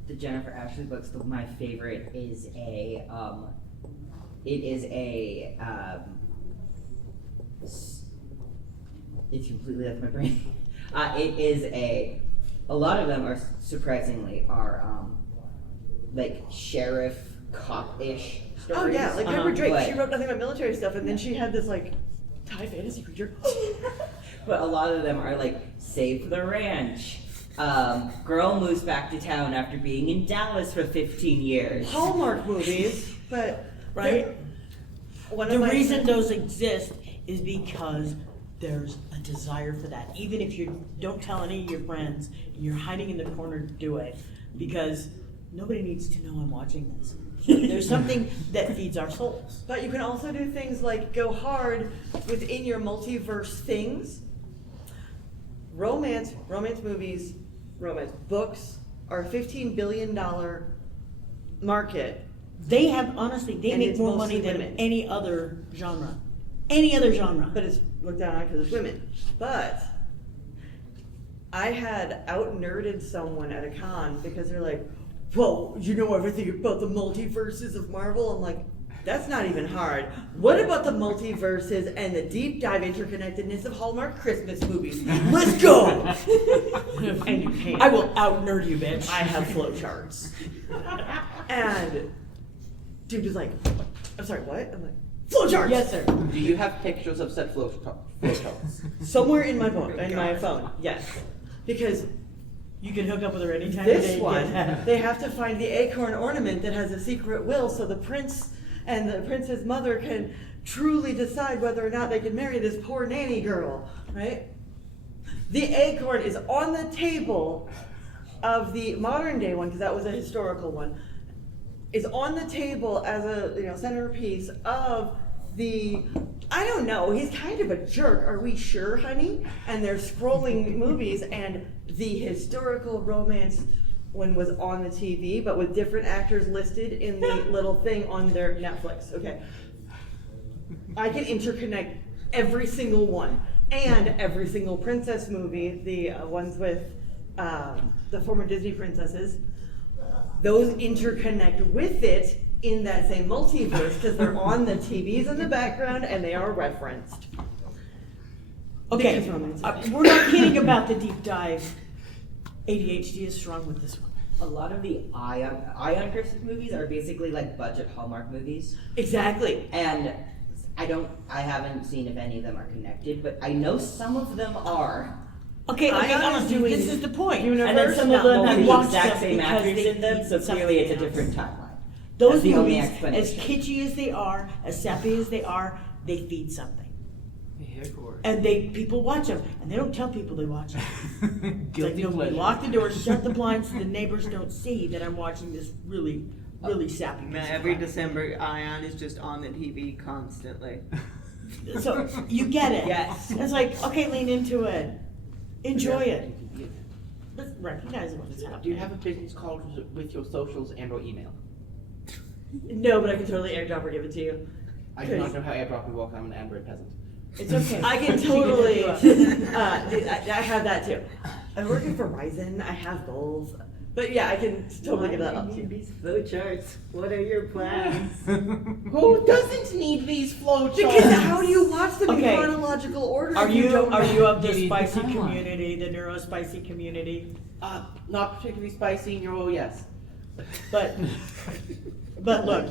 The Jennifer Ashley books, my favorite is it's completely left my brain. A lot of them are surprisingly like sheriff cop-ish stories. Oh yeah, like Pepper Uh-huh. Drake. She wrote nothing but military stuff and then she had this like Thai fantasy creature. But a lot of them are like Save the Ranch. Girl moves back to town after being in Dallas for 15 years. Hallmark movies, but Right? one The of my reason those exist is because there's a desire for that. Even if you don't tell any of your friends, and you're hiding in the corner to do it, because nobody needs to know I'm watching this. There's something that feeds our souls. But you can also do things like go hard within your multiverse things. Romance movies, romance books are a $15 billion market. They have, honestly, they And make it's more mostly money than women. any other genre. Any other genre. But it's looked down on because it's women. But I had out-nerded someone at a con because they're like, whoa, you know everything about the multiverses of Marvel? I'm like, that's not even hard. What about the multiverses and the deep dive interconnectedness of Hallmark Christmas movies? Let's go! And you can't. I will out-nerd you, bitch. I have flowcharts. And dude was like, I'm sorry, what? I'm like, flowcharts! Yes, sir. Do you have pictures of said flowcharts? Somewhere in my book, in my phone, yes. Because You can hook up with her anytime of day. this and one, get that. they have to find the acorn ornament that has a secret will so the prince and the prince's mother can truly decide whether or not they can marry this poor nanny girl, right? The acorn is on the table of the modern day one, because that was a historical one, is on the table as a centerpiece of the, I don't know, he's kind of a jerk, are we sure, honey? And they're scrolling movies, and the historical romance one was on the TV, but with different actors listed in the little thing on their Netflix, okay? I can interconnect every single one, and every single princess movie, the ones with the former Disney princesses, those interconnect with it in that same multiverse because they're on the TVs in the background and they are referenced. Okay, Because romance. we're not kidding about the deep dive. ADHD is strong with this one. A lot of the Ion Christmas movies are basically like budget Hallmark movies. Exactly. And I haven't seen if any of them are connected, but I know some of them are. Okay, Ion honestly, is doing this is the point. And then universe, some of not them have multi. the watched exact them same because actors they in them, need so something clearly it's a else. different timeline. Those That's the only movies, as explanation. kitschy as they are, as sappy as they are, they feed something. Yeah, of course. And people watch them, and they don't tell people they watch them. It's like, Guilty no, pleasure. lock the doors, shut the blinds so the neighbors don't see that I'm watching this really, really sappy piece Man, of every crap. December, Ion is just on the TV constantly. So, you get it. Yes. It's like, okay, lean into it. Enjoy it. Let's recognize what's happening. Do you have a business card with your socials and or email? No, but I can totally airdrop or give it to you. I do not know how airdropping works. I'm an Android peasant. It's okay. I can She can totally, hook you up. I have that too. I work at Verizon, I have both. But yeah, I can totally give that up to you. These flowcharts. What are your plans? Who doesn't need these flowcharts? Because how do you watch them Okay. in chronological order? Are if you don't know? of the Maybe spicy the timeline. community, the neurospicy community? Not particularly spicy, yes. But look,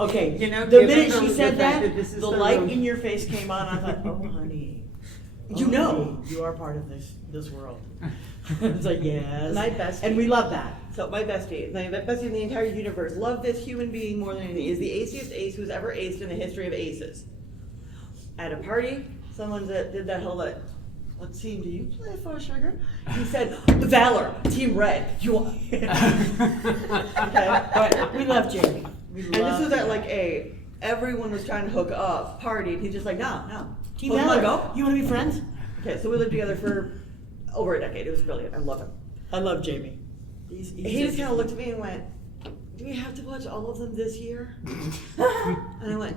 okay, You know, the given minute the she said fact that, that this is the the light room. in your face came on. I thought, oh honey, You know. honey, you are part of this world. It's like yes, My bestie. and we love that. So my bestie in the entire universe, love this human being more than anything, is the aciest ace who's ever aced in the history of aces. At a party, someone that did that whole what team do you play for, sugar? He said, Valor, Team Red. You are. Okay. But we love Jamie. We And this love was at him. like everyone was trying to hook up party, and he's just like, no. Team Pokemon Valor. Go? You want to be friends? Okay, so we lived together for over a decade. It was brilliant. I love him. I love Jamie. He's He just kind of looked at me and went, "Do we have to watch all of them this year?" And I went,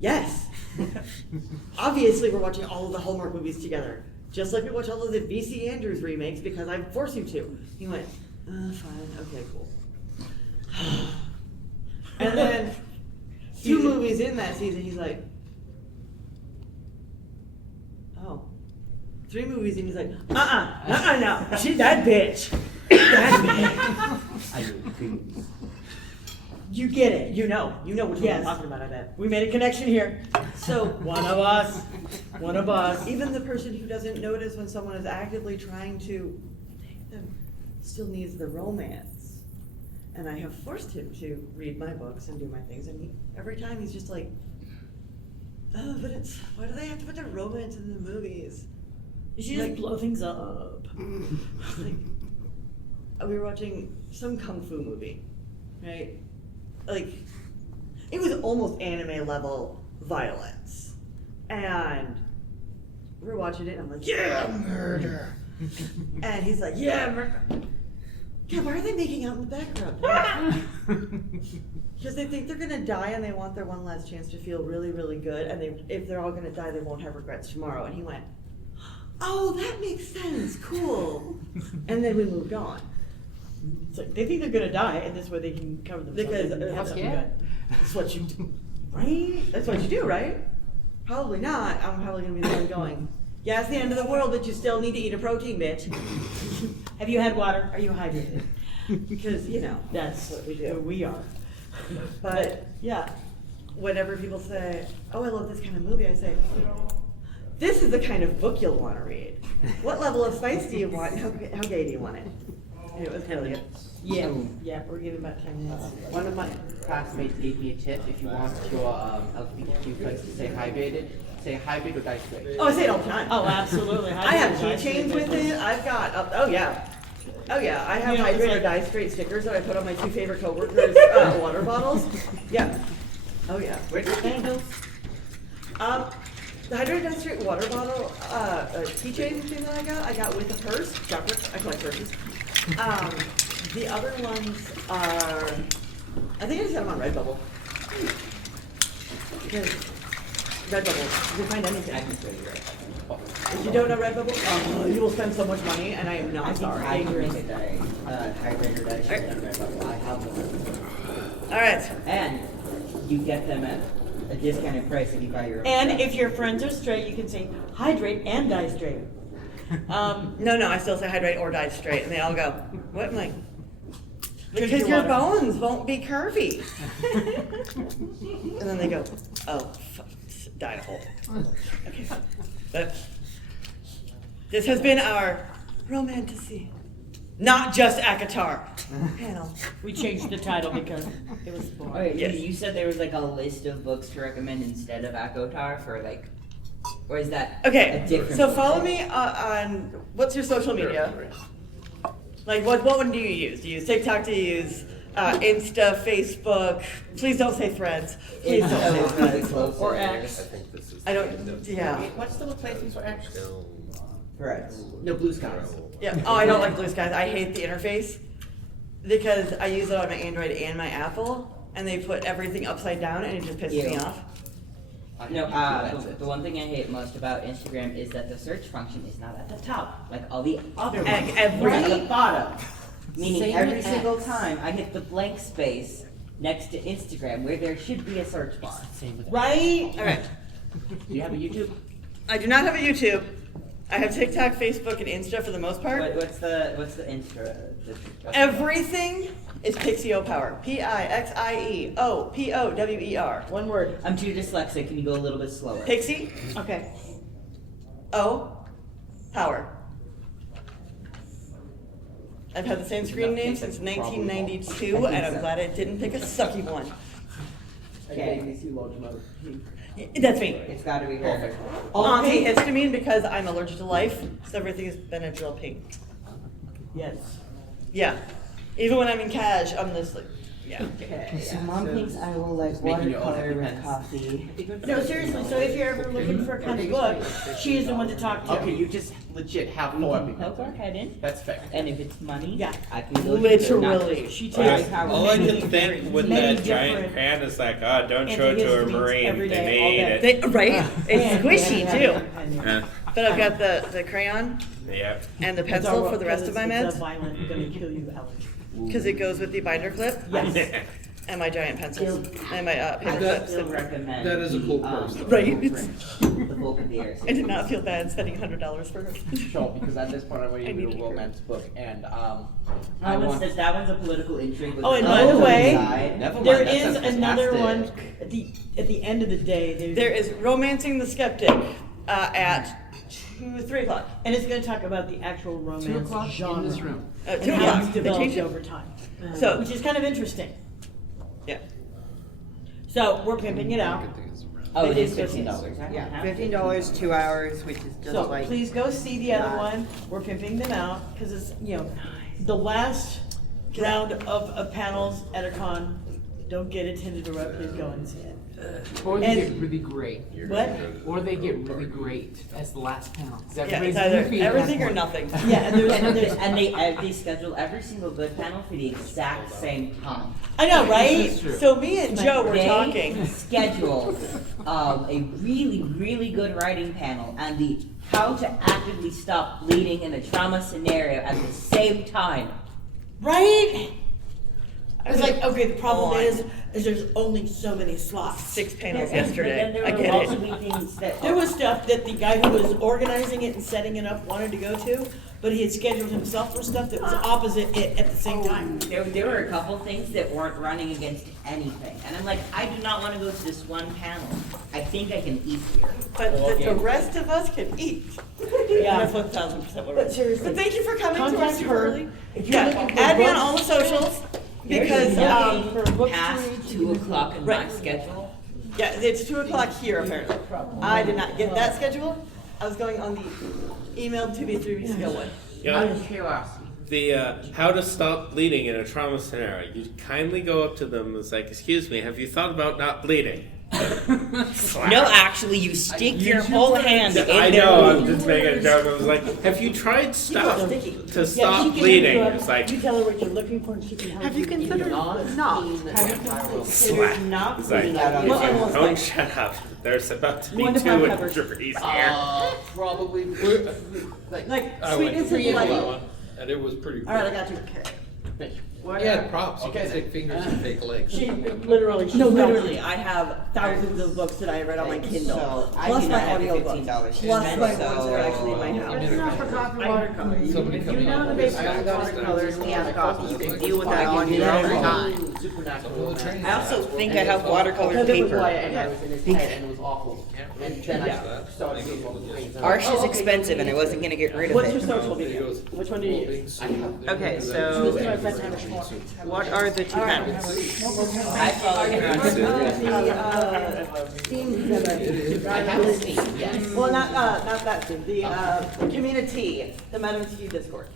"Yes. Obviously, we're watching all of the Hallmark movies together. Just like we watch all of the V.C. Andrews remakes because I force you to." He went, "Fine. Okay, cool." And then 2 movies in that season, he's like, "Oh." 3 movies in, he's like, no. She's that bitch. That bitch. You get it. You know which one Yes. I'm talking about, I bet. We made a connection here. So, One of us. One of us. even the person who doesn't notice when someone is actively trying to take them still needs the romance. And I have forced him to read my books and do my things, and every time he's just like, "Oh, but why do they have to put the romance in the movies?" You should just blow things up. Like, we were watching some kung fu movie, right? Like, it was almost anime level violence. And we're watching it, and I'm like, "Yeah, murder." And he's like, "Yeah, murder." Yeah, why are they making out in the background? Because they think they're gonna die and they want their one last chance to feel really, really good. And if they're all gonna die, they won't have regrets tomorrow. And he went, "Oh, that makes sense. Cool." And then we moved on. It's like, they think they're gonna die, and this way they can cover themselves. Because and have something yeah. good. that's what you do, right? That's what you do, right? Probably not. I'm probably gonna be the one going, "Yeah, it's the end of the world, but you still need to eat a protein, bitch." Have you had water? Are you hydrated? Because, That's what we who do. we are. But Yeah. whenever people say, "Oh, I love this kind of movie," I say, "This is the kind of book you'll want to read. What level of spice do you want? How gay do you want it?" And it was brilliant. Yeah. Yeah, we're giving about 10 minutes. One of my classmates gave me a tip. If you want your LGBTQ friends to say hybrid or die straight. Oh, I say it all the time. Oh, absolutely. I have Hydrated, keychains with hydrated. it. I've got, oh yeah. I have You know, it's hydrate or like- die straight stickers that I put on my 2 favorite coworkers' water bottles. Yeah. Oh yeah. Where's the candles? The hydrate die straight water bottle keychain thing that I got with a purse. Chocolate. I collect purses. The other ones are, I think I just got them on Redbubble. Because Redbubble, you can find anything. I can show you right. If you don't know Redbubble, you will spend so much money, and I am not sorry. I agree with that. Hydrator that shit on Redbubble. I have one. All right. And you get them at a discounted price if you buy your own. And stuff. if your friends are straight, you can say hydrate and die straight. No, I still say hydrate or die straight, and they all go, "What?" I'm like, Drink "Because your your water." bones won't be curvy." And then they go, "Oh, fuck, die in a hole." Okay, but this has been our Romantasy, not just ACOTAR panel. We changed the title because it was Oh, boring. wait, Yes. you said there was like a list of books to recommend instead of ACOTAR for like, or is that Okay, a different so book? follow me on, what's your social media? Like, what one do you use? Do you use TikTok? Do you use Insta, Facebook? Please don't say Threads. Please It's don't say really Threads. close. Or X. I don't, yeah. What's the replacement for X? Threads. No, Blue Skies. Yeah, oh, I don't like Blue Skies. I hate the interface because I use it on my Android and my Apple, and they put everything upside down, and it just pisses me Ew. off. No, the one thing I hate most about Instagram is that the search function is not at the top, like all the other ones. Every- It's at the bottom. Meaning Same every with single X. time I hit the blank space next to Instagram where there should be a search bar. Same with Right? All right. Do you have a YouTube? I do not have a YouTube. I have TikTok, Facebook, and Insta for the most part. What's the Insta? Everything is Pixio Power. Pixieopower. One word. I'm too dyslexic. Can you go a little bit slower? Pixie Okay. Power. I've had the same screen name since 1992, and I'm glad I didn't pick a sucky one. Okay. That's me. It's got to be her. Antihistamine because I'm allergic to life, so everything is Benadryl pink. Yes. Yeah. Even when I'm in cash, I'm just like, Yeah. So mom thinks I will like making your own watercolor with EpiPens. coffee. No, seriously, so if you're ever looking for a kind of book, she is the one to talk to. Okay, you just legit have We four can people. poke our head in, That's fair. and if it's money, Yeah. I can go Literally, she takes All I can think with many that giant different crayon is like, oh, don't show it to a antihistamines Marine. every They day, may all eat day. it. Right? It's And- squishy and- too. Yeah. But I've got the crayon Yep. and the It's pencil all- for the rest of my It's a meds violent, gonna kill you allergy. because it goes with the binder clip Yes. and my giant pencils and my I paper would clips. still recommend that is a cool purse. Right. the bulk of the air. I did not feel bad spending $100 for it. Sure, because at this point I want you I to do need a to romance book, and That one's a political intrigue. With Oh, and the by the other way, side. Never mind, there that is sounds another fantastic. one, at the end of the day, There is Romancing the Skeptic at 3 o'clock. and it's gonna talk about the actual romance 2 o'clock genre. in this room. 2 And how o'clock. it's They developed changed it. over time. So- Which is kind of interesting. Yeah. So we're pimping it out. Oh, it is Please go see $15. Yeah, $15, 2 hours, which is just So like. please go see the other not- one. We're pimping them out because it's, the last round of panels at a con. Don't get it to interrupt. Please go and see it. Or they And- get really great. What? Or they get really great as the last panel. 'Cause Yeah, everybody's it's either goofy at that everything or point. nothing. Yeah, and there's And they schedule every single good panel for the exact same time. I know, right? This is true. So me and Joe were They talking. schedule a really, really good writing panel and the how to actively stop bleeding in a trauma scenario at the same time. Right? I was like, okay, the problem On. is there's only so many slots. 6 panels But then yesterday. there I will get also it. be things that There was stuff that the guy who was organizing it and setting it up wanted to go to, but he had scheduled himself for stuff that was opposite it at the same time. there were a couple things that weren't running against anything, and I'm like, I do not want to go to this one panel. I think I can eat here. But the rest of us can eat. Yeah. That's 1,000% what But it is. seriously, But thank you for coming to us contact super her. early. If you're looking Yeah, for add me on books- all the socials because There's nothing for books to Past read. 2 o'clock in my Right. schedule. yeah, it's 2 o'clock here apparently. I did not get that schedule. I was going on the emailed to me 3 weeks ago one. Out of curiosity. The how to stop bleeding in a trauma scenario. You kindly go up to them and it's like, excuse me, have you thought about not bleeding? Slap. No, actually, you stick your whole hand in I their know, I'm wound. just making a joke. I was like, have you tried to stop bleeding? It's like, You tell her what you're looking for and she can help you. Have you considered not? slap. Not It's like, bleeding out on it's the like, side. don't shut up. There's about to be One to 2 five peppers. injuries here. Probably. Like, I went sweetness 3 and in that light. one, and it was pretty cool. All right, I got you. Yeah, props. You Okay, can take fingers and take legs. She literally. No, literally, I have thousands of books that I read on my Kindle, So, I plus do my not have audio $15 books, to plus spend, my so- ones that are actually in my house. It's not for coffee watercolor. Somebody If coming you know in the with basic this. watercolors, we have copies. You can deal with I that can on do your that own every time. Supernatural. I also think I have watercolor Because it was paper. Wyatt and I was in his head and it was awful. And then I started doing all the things. Ours is expensive and I wasn't gonna get rid of What's your it. social media? Which one do you use? Okay, so what are the 2 panels? I follow you around. I have seen, yes. Well, not that thing, the community, the Madam Ski Discord.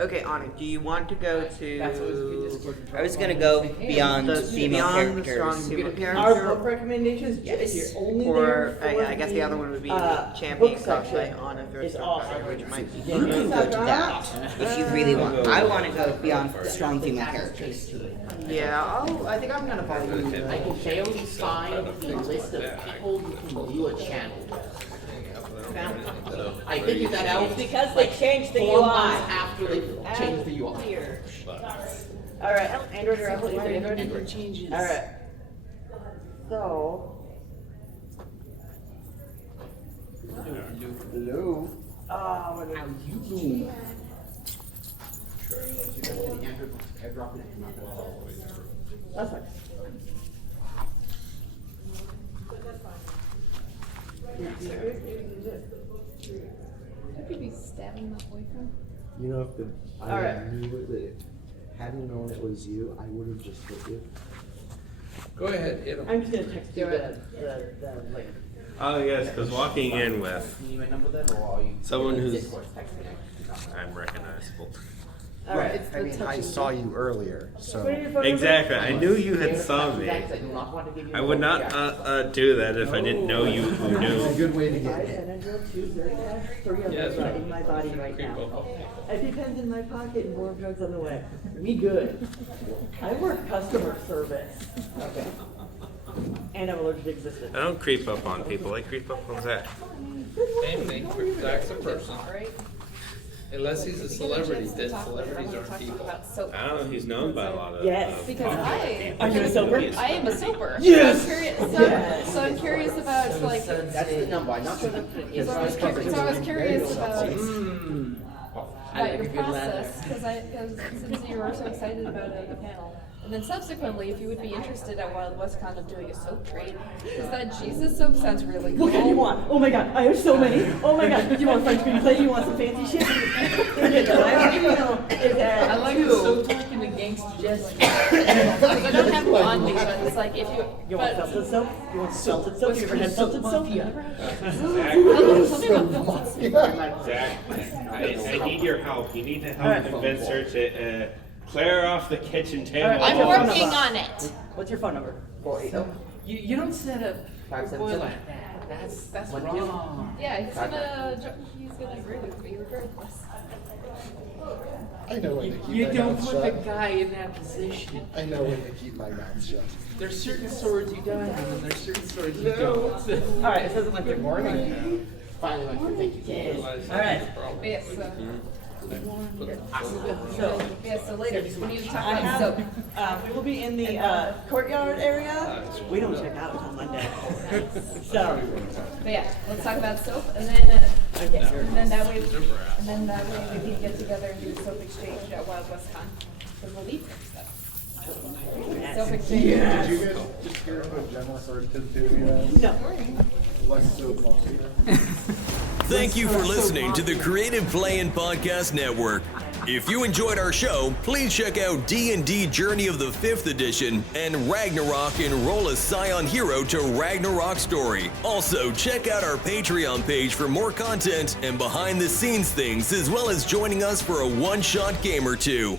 Okay, Ani, do you want to go That's always a good to Discord. I was gonna go beyond the female Beyond the characters. Strong Female Our Character? book recommendations, if you're only Or, there for I guess the other one would be uh, Champion book Cosplay section on a is third awesome. which might be. You can go to that if you really want. I want to go beyond strong female characters. Yeah, I think I'm gonna follow you. I can fairly find the list of people who can do a channel. I figured that out. Because they changed the 4 UI. months after they changed the UI. All right, Android or Apple? Android. All right. So. Hello. How you doing? That's fine. Could you be stabbing my boyfriend? You know, if I Alright. knew that hadn't known it was you, I would have just hit you. Go ahead, hit 'em. I'm just gonna text you the link. Oh yes, because walking in with Can you my number then, or are you? someone who's Discord texting? unrecognizable. All right. It's the I mean, I touching saw you earlier, so. Exactly. I knew you had saw me. I do not want to give you I would not do that if I didn't know you It's a knew. good way to get Five hit. Benadryl, 2 Zyrtec, 3 of Yes, them ma'am. in my body right now. People. EpiPen's in my pocket and more drugs on the way. Me good. I work customer service. Okay. And I'm allergic to existence. I don't creep up on people. I creep up on Zach. Same thing, for Zach's a person. Alright. Unless he's a celebrity, then celebrities aren't people. I don't know. He's known by a lot of. Yes. Because Are you a sober? I am a sober. Yes! So I'm curious, so I'm curious about like. That's the number. Not so So I was curious about I like your a good lather. process because since you were so excited about the panel. And then subsequently, if you would be interested at Wild West Con of doing a soap trade, because that Jesus soap sounds really cool. What kind do you want? Oh my god, I have so many. Oh my god, do you want French screenplay? You want some fancy shit? I like the soap talking to gangsta Jesse. I don't have one on me, but it's like if you. You want felted soap? You want felted soap? You ever had felted soap? Zach, I need your help. You need to help convince her to clear off the kitchen table. I'm working on it. What's your phone number? 480. You don't set up Boy like that. That's What wrong. Yeah, he's gonna agree with me regardless. I know when to keep You my don't mouth put the shut. guy in that position. I know when to keep my mouth shut. There's certain swords you die on, and there's certain swords you don't. Alright, it says it went through. morning. Finally went for thank you. Yes. Alright. Yes, so later, when you talk I about have, soap. we will be in the courtyard area. We don't check out until Monday. So, But yeah, let's talk about soap, and then that way, we can get together and do a soap exchange at Wild West Con, because we'll need some stuff. Soap exchange. Did you guys just hear about General Sorted no. What's so long? Thank you for listening to the Creative Play-In Podcast Network. If you enjoyed our show, please check out D&D Journey of the 5th Edition and Ragnarok Enroll a Scion Hero to Ragnarok Story. Also, check out our Patreon page for more content and behind-the-scenes things, as well as joining us for a one-shot game or two.